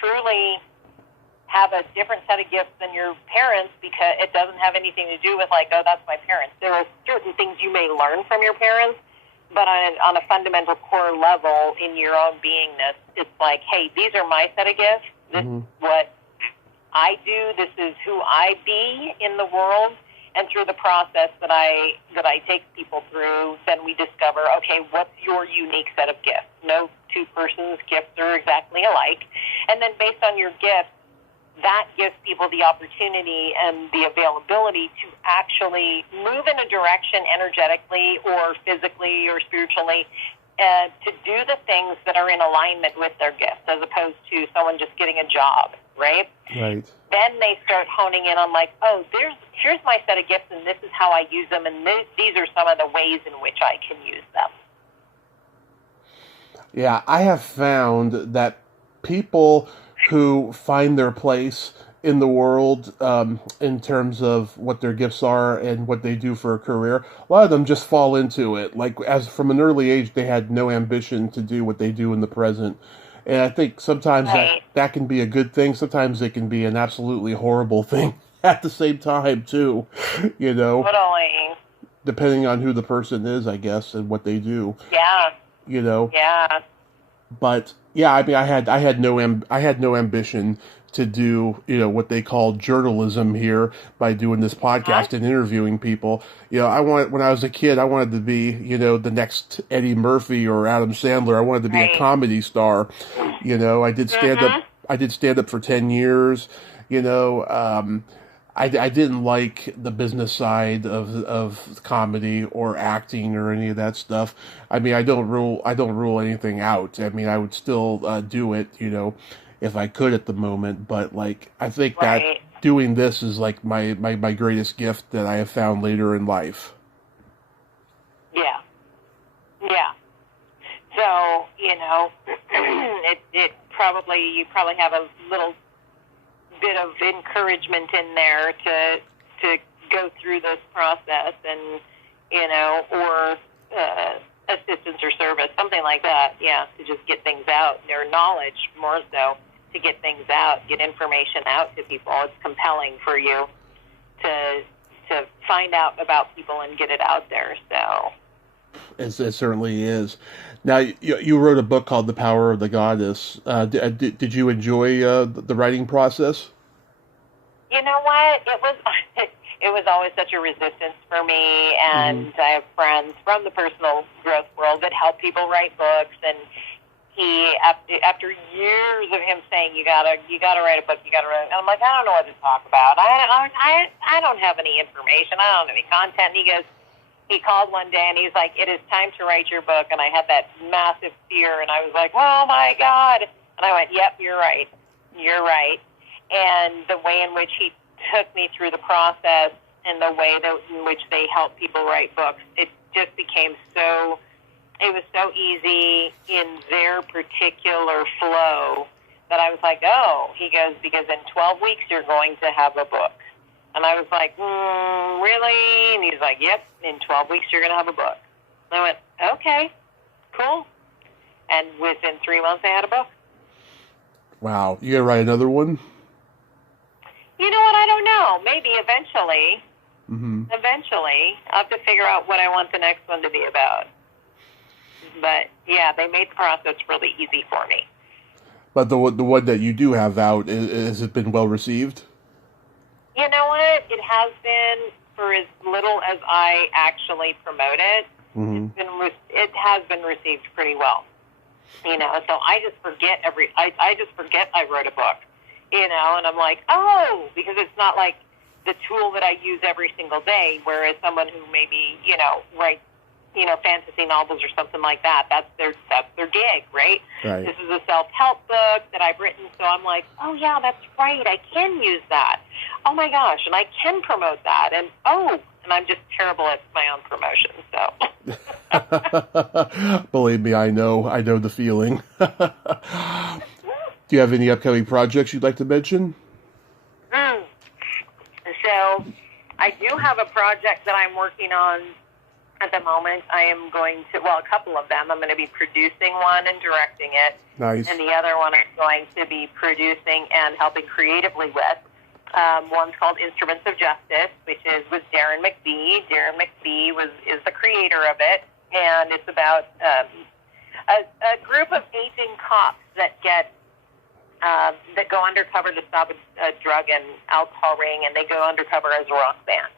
truly have a different set of gifts than your parents, because it doesn't have anything to do with like, oh, that's my parents. There are certain things you may learn from your parents, but on a fundamental core level in your own beingness, it's like, hey, these are my set of gifts. This is what I do. This is who I be in the world. And through the process that I take people through, then we discover, okay, what's your unique set of gifts? No two persons' gifts are exactly alike. And then based on your gifts, that gives people the opportunity and the availability to actually move in a direction energetically or physically or spiritually to do the things that are in alignment with their gifts, as opposed to someone just getting a job, right? Right. Then they start honing in on like, oh, here's my set of gifts, and this is how I use them, and these are some of the ways in which I can use them. Yeah, I have found that people who find their place in the world in terms of what their gifts are and what they do for a career, a lot of them just fall into it. Like, as from an early age, they had no ambition to do what they do in the present. And I think sometimes that can be a good thing. Sometimes it can be an absolutely horrible thing at the same time, too. Totally. Depending on who the person is, I guess, and what they do. Yeah. Yeah. But yeah, I mean, I had no ambition to do what they call journalism here by doing this podcast and interviewing people. When I was a kid, I wanted to be the next Eddie Murphy or Adam Sandler. I wanted to be a comedy star. I did stand up. I did stand up for 10 years. I didn't like the business side of comedy or acting or any of that stuff. I mean, I don't rule anything out. I mean, I would still do it, if I could at the moment. But like, I think that doing this is like my greatest gift that I have found later in life. Yeah. So you probably have a little bit of encouragement in there to go through this process, and or assistance or service, something like that, to just get things out, their knowledge more so, to get things out, get information out to people. It's compelling for you to find out about people and get it out there. So it certainly is. Now, you wrote a book called The Power of the Goddess. Did you enjoy the writing process? You know what? It was it was always such a resistance for me, and I have friends from the personal growth world that help people write books, and he, after years of him saying, you gotta write a book, and I'm like, I don't know what to talk about. I don't have any information. I don't have any content. And he called one day and he's like, it is time to write your book. And I had that massive fear, and I was like, oh my God. And I went, yep, you're right. You're right. And the way in which he took me through the process and the way in which they help people write books, it just became so, it was so easy in their particular flow that I was like, oh, he goes, because in 12 weeks you're going to have a book. And I was like, really? And he's like, yep, in 12 weeks you're going to have a book. And I went, okay, cool. And within 3 months I had a book. Wow. You going to write another one? You know what? I don't know. Maybe eventually. Eventually. I'll have to figure out what I want the next one to be about. But, yeah, they made the process really easy for me. But the one that you do have out, has it been well received? You know what? It has been, for as little as I actually promote it, it has been received pretty well. You know, so I just forget I just forget I wrote a book, you know, and I'm like, oh, because it's not like the tool that I use every single day, whereas someone who maybe, you know, writes, you know, fantasy novels or something like that, that's their gig, right? This is a self-help book that I've written, so I'm like, oh yeah, that's right, I can use that. Oh my gosh, and I can promote that, and I'm just terrible at my own promotion, so. Believe me, I know the feeling. Do you have any upcoming projects you'd like to mention? So, I do have a project that I'm working on at the moment. I am going to, a couple of them. I'm going to be producing one and directing it. Nice. And the other one I'm going to be producing and helping creatively with. One's called Instruments of Justice, which is with Darren McBee. Darren McBee is the creator of it, and it's about a group of aging cops that go undercover to stop a drug and alcohol ring, and they go undercover as a rock band.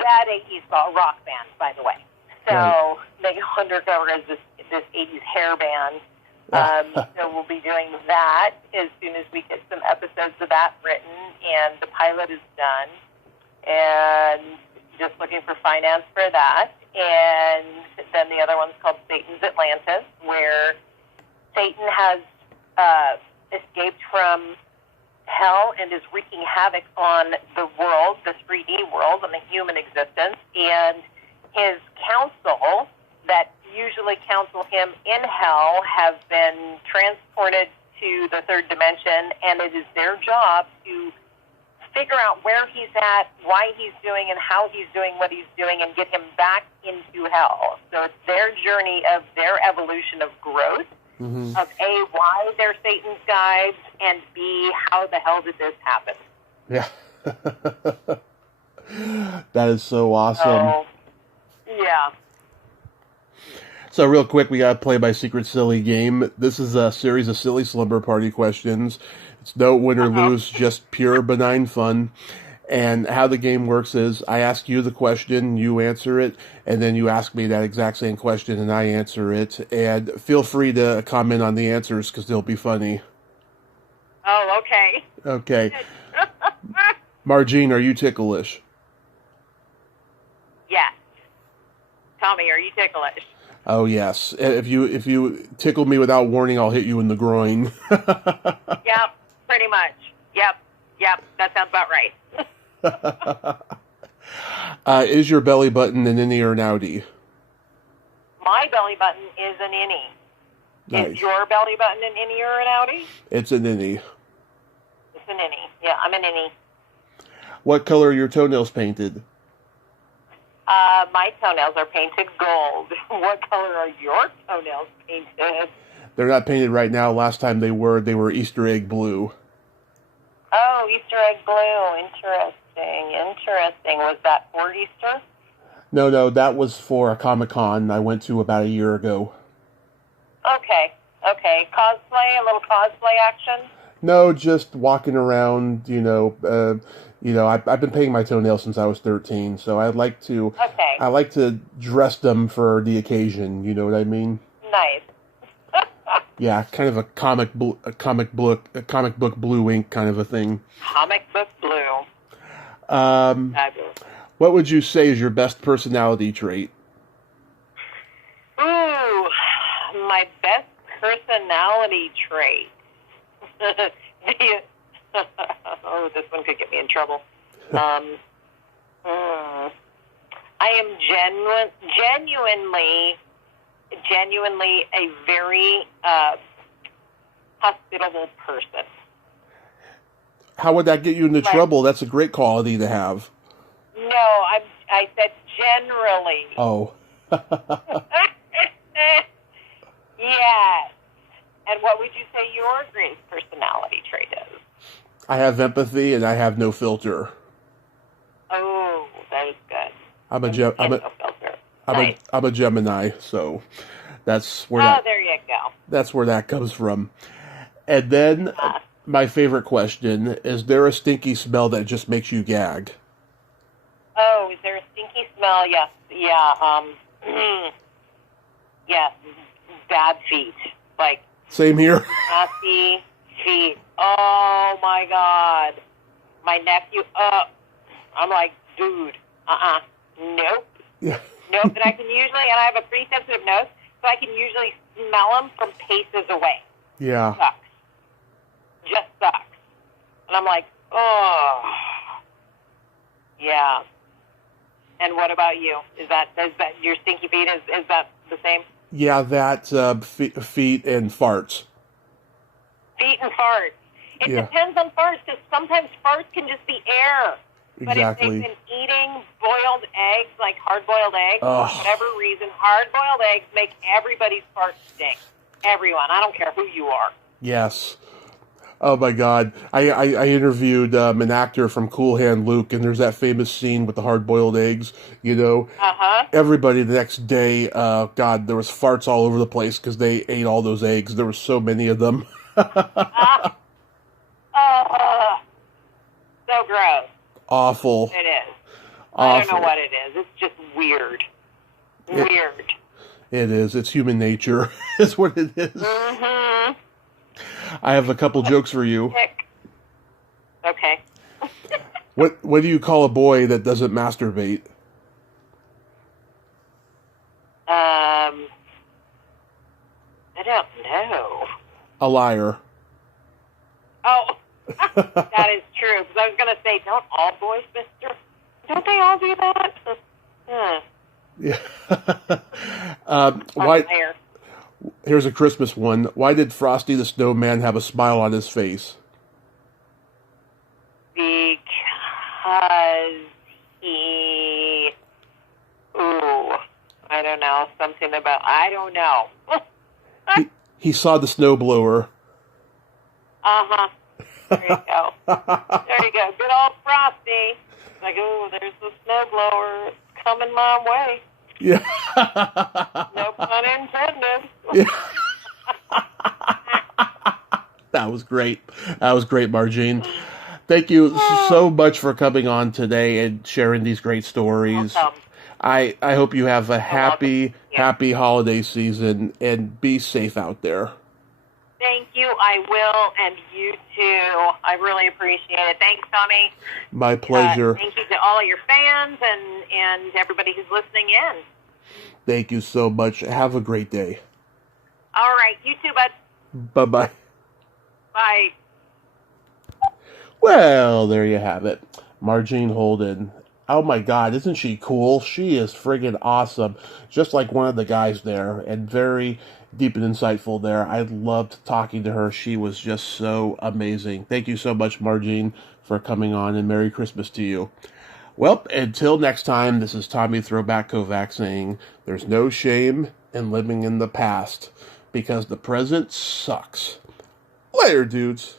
That 80s rock band, by the way. So they go undercover as this 80s hair band. So we'll be doing that as soon as we get some episodes of that written, and the pilot is done, and just looking for finance for that. And then the other one's called Satan's Atlantis, where Satan has escaped from hell and is wreaking havoc on the world, the 3D world, and the human existence, and his council that usually counsel him in hell have been transported to the third dimension, and it is their job to figure out where he's at, why he's doing and how he's doing what he's doing, and get him back into hell. So it's their journey of their evolution of growth, of A, why they're Satan's guides, and B, how the hell did this happen? Yeah. That is so awesome. So, yeah. So real quick, we got to play my secret silly game. This is a series of silly slumber party questions. It's no win or lose, just pure benign fun. And how the game works is I ask you the question, you answer it, and then you ask me that exact same question and I answer it. And feel free to comment on the answers because they'll be funny. Oh, okay. Okay. Marjean, are you ticklish? Yes. Tommy, are you ticklish? Oh, yes. If you tickle me without warning, I'll hit you in the groin. Yep, pretty much. Yep, that sounds about right. Is your belly button an innie or an outie? My belly button is an innie. Nice. Is your belly button an innie or an outie? It's an innie. It's an innie. Yeah, I'm an innie. What color are your toenails painted? My toenails are painted gold. What color are your toenails painted? They're not painted right now. Last time they were Easter egg blue. Oh, Easter egg blue. Interesting. Was that for Easter? No, that was for a Comic-Con I went to about a year ago. Okay. Cosplay, a little cosplay action? No, just walking around, I've been painting my toenails since I was 13, so Okay. I like to dress them for the occasion. You know what I mean? Nice. Yeah, kind of a comic book blue ink kind of a thing. Comic book blue. Fabulous. What would you say is your best personality trait? Ooh, my best personality trait. Oh, this one could get me in trouble. I am genuinely a very hospitable person. How would that get you into trouble? That's a great quality to have. No, I said generally. Oh. Yes. And what would you say your greatest personality trait is? I have empathy and I have no filter. Oh, that is good. I'm a Gemini, so that's where there you go. That's where that comes from. And then my favorite question, is there a stinky smell that just makes you gag? Oh, is there a stinky smell? Yes. Yeah. Yes. Bad feet. Like, same here. nasty feet. Oh my God. My nephew. I'm like, dude. Nope. Yeah. Nope. And I have a pretty sensitive nose, so I can usually smell them from paces away. Yeah. Sucks. Just sucks. And I'm like, oh. Yeah. And what about you? Is that your stinky feet? Is that the same? Yeah, that feet and farts. Feet and farts. It Yeah. depends on farts, because sometimes farts can just be air. But if Exactly. they've been eating boiled eggs, like hard-boiled eggs, Ugh. for whatever reason, hard-boiled eggs make everybody's farts stink. Everyone. I don't care who you are. Yes. Oh my God. I interviewed an actor from Cool Hand Luke, and there's that famous scene with the hard-boiled eggs, Everybody the next day, God, there was farts all over the place because they ate all those eggs. There were so many of them. So gross. Awful. It is. Awful. I don't know what it is. It's just weird. Weird. It is. It's human nature. Is what it is. Mm-hmm. I have a couple jokes for you. Okay. What do you call a boy that doesn't masturbate? I don't know. A liar. Oh, that is true. Because I was going to say, don't all boys, mister? Don't they all do that? Yeah. Why? Liar. Here's a Christmas one. Why did Frosty the Snowman have a smile on his face? Because he... Ooh, I don't know. Something about... I don't know. He saw the snowblower. Uh-huh. There you go. There you go. Good old Frosty. Like, ooh, there's the snowblower. It's coming my way. Yeah. No pun intended. Yeah. That was great. That was great, Marjean. Thank you so much for coming on today and sharing these great stories. Welcome. I hope you have a happy holiday season, and be safe out there. Thank you. I will, and you too. I really appreciate it. Thanks, Tommy. My pleasure. Thank you to all your fans and everybody who's listening in. Thank you so much. Have a great day. All right. You too, bud. Bye-bye. Bye. Well, there you have it. Marjean Holden. Oh my God, isn't she cool? She is friggin' awesome. Just like one of the guys there, and very deep and insightful there. I loved talking to her. She was just so amazing. Thank you so much, Marjean, for coming on, and Merry Christmas to you. Well, until next time, this is Tommy Throwback Kovac saying, there's no shame in living in the past, because the present sucks. Later, dudes.